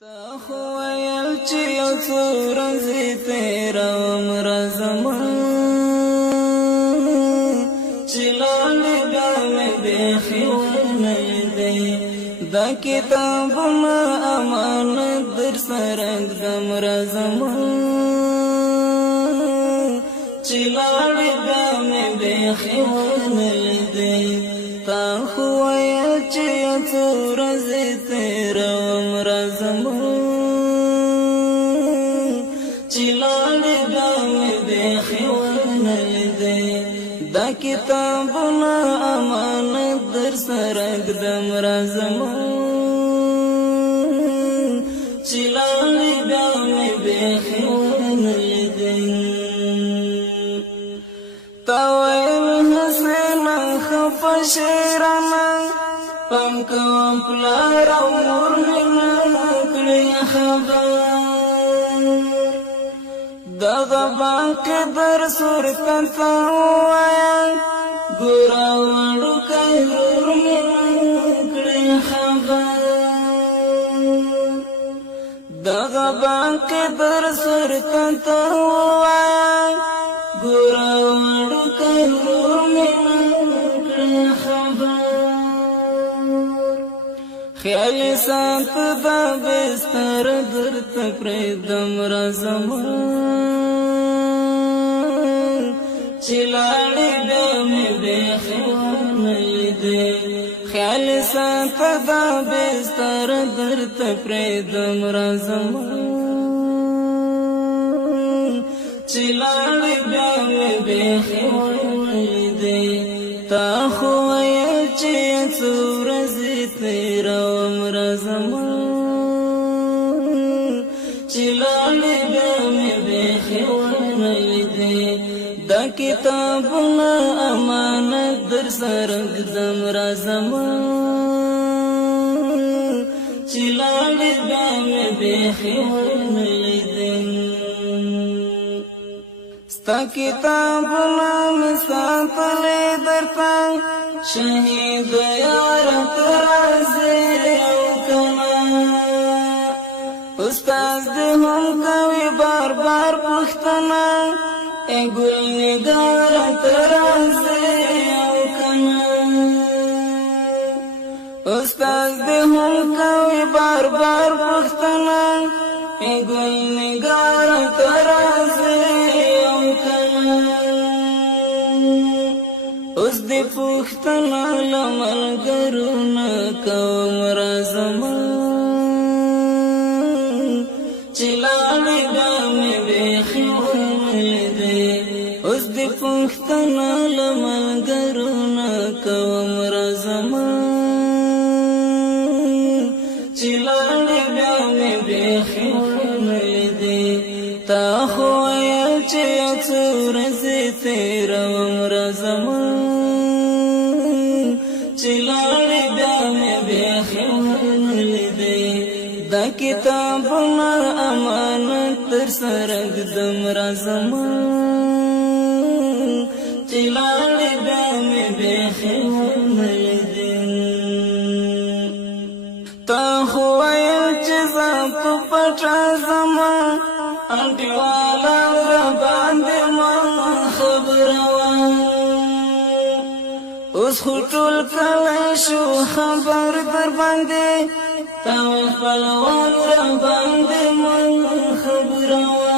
تا خو ویل چې یو څو ورځې تېروم راځمه چې لاړې بیا مې بیخي ونه لیدې دا کتابونه امانت در سره ږدم راځمه چې لاړې بیا مې بیخي ونه لیدې تا خو ویل چې یو څو ورځې تېروم راځمه چې لاړې بیا مې بیخي ونه لیدې دا کتابونه امانت در سره ږدم راځمه چې لاړې بیا مې بیخي ونه لیدې تا ویل حسینه خفه شیرانه پام کوم پلار او مور مې نه کړې خبر دغه باقي در صورته ته ووایه ګوره وړوکی ورور مې نه کړې خبر دغه باقي در صورته ته ووایه ګوره وړوکی ورور مې نه کړې خبر خیال سات دا بستر درته پرېږدم راځمه چې لاړې بیا مې بیخي ونه لیدې خیال سات دا بستر درته پرېږدم راځمه چې لاړې بیا مې بیخي ونه لیدې تا خو ویل چې څو ورځې تېروم راځمه چې لاړې بیا مې بیخي ونه لیدې دا کتابونه امانت در سره ږدم راځمه چې لاړې بیا مې بیخي ونه لیدې ستا کتابونه مې ساتلې درته شهید یار ته راځې او کنه استاد دې هم کوي بار بار پوښتنه ای ګل نګار ته راځې او کنه استاد دې هم کوي بار بار پوښتنه ای ګل نګار ته راځې او کنه اوس دې پوښتنه له ملګرو نه کوم راځمه چې لاړې بیا مې بیخي ونه لیدې اوس دې پوښتنه له ملګرو نه کوم راځمه چې لاړې بیا مې بیخي ونه لیدې تا خو ویل چې یو څو ورځې تېروم راځمه چې لاړې بیا مې بیخي ونه لیدې دا کتابونه امانت در سره ږدم راځمه چې لاړې بیا مې بیخي ونه لیدې تا خو ویل چې زه په پټه ځمه انټیواله راباندې ما خبره وه اوس خو ټول کلی شو خبر در باندې تا خپلوان راباندې ما خبره وه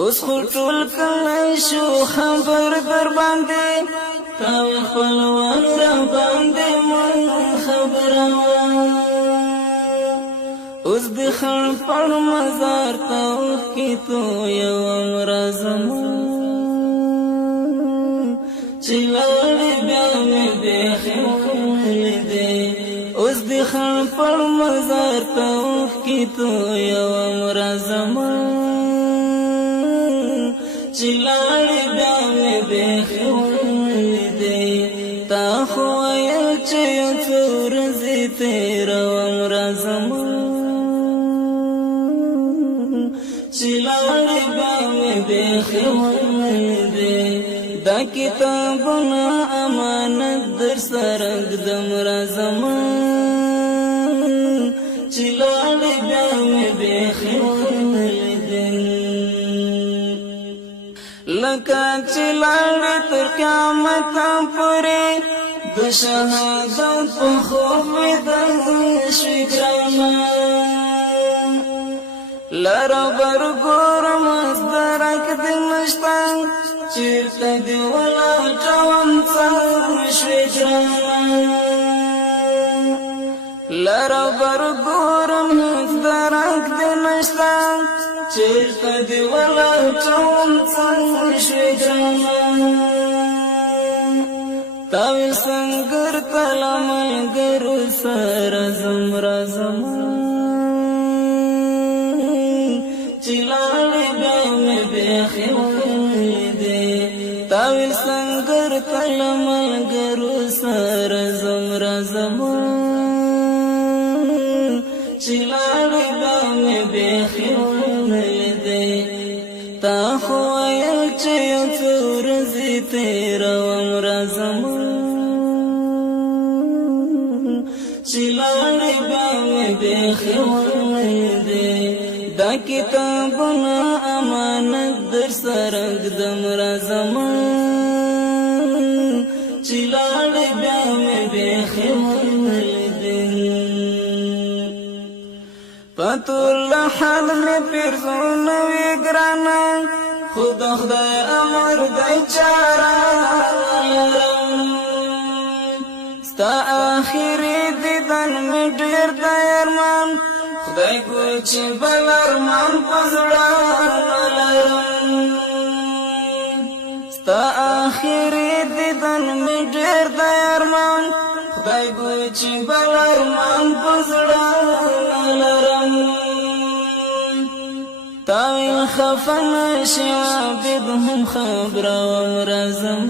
اوس خو ټول کلی شو خبر در باندې تا خپلوان راباندې ما خبره وه اوس د خړ پړ مزار ته اوښکې تویوم راځمه چې لاړې بیا مې بیخي ونه لیدې اوس د خړ پړ مزار ته اوښکې تویوم راځمه چې لاړې بیا مې بیخي ونه لیدې تا خو ویل چې یو څو ورځې تېروم راځمه چې لاړې بیا مې بیخي ونه لیدې دا کتابونه امانت در سره ږدم راځمه چې لاړې بیا مې بیخي ونه لیدې لکه چې لاړې تر قیامته پورې د شهادت په خوب بیدار شوې ګرانه لره بر ګورم درک دې نشته چېرته دې ولاټوم څنګه شوې ګرانه لره بر ګورم درک دې نشته چېرته دې ولاټوم څنګه شوې ګرانه تاوی سنگر تلمل گرو سر زم چلالی بیمی بیخی ویدی تاوی سنگر تلمل گرو سر زم چلالی بیمی بیخی ویدی تا خوایل چیو چور زی تیرا ومرزم چلاړې بیا مې بیخي ولیدې دا کتابونه امانت در سره ږدم راځم چلاړې بیا مې بیخي ولیدې په ټول حال مې پیرزونه وي ګرانه خو د خدای امر دی چاره ستا آخري دیدن می ډېر د ارمان خدای کو چې بل ارمان په زړه لرم ستا آخري دیدن می ډېر د ارمان خدای کو چې بل ارمان په زړه لرم تاویل خفن شي عابد هم خبره ورځم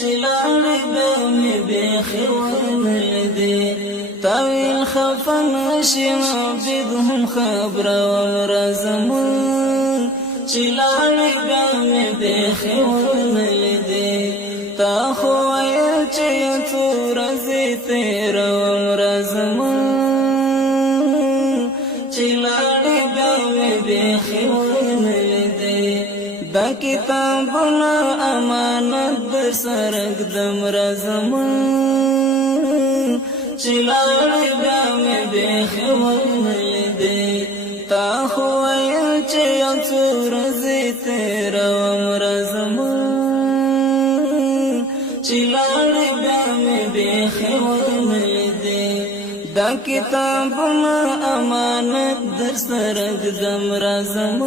چلاړې بیا مې بیخي ولیدې تاویل خفن شي عابد هم خبره ورځم چلاړې بیا مې بیخي ولیدې تا خو ویل چې یو څو ورځې تېروم راځم چلاړې بیا مې بیخي ولیدې دا کتابونه امانت در سره ږدم راځم چلاړې بیا مې بیخي ولیدې تا خو ویل چې یو څو ورځې تېروم راځم چلاړې بیا مې بیخي ولیدې دا کتابونه امانت در سره ږدم راځم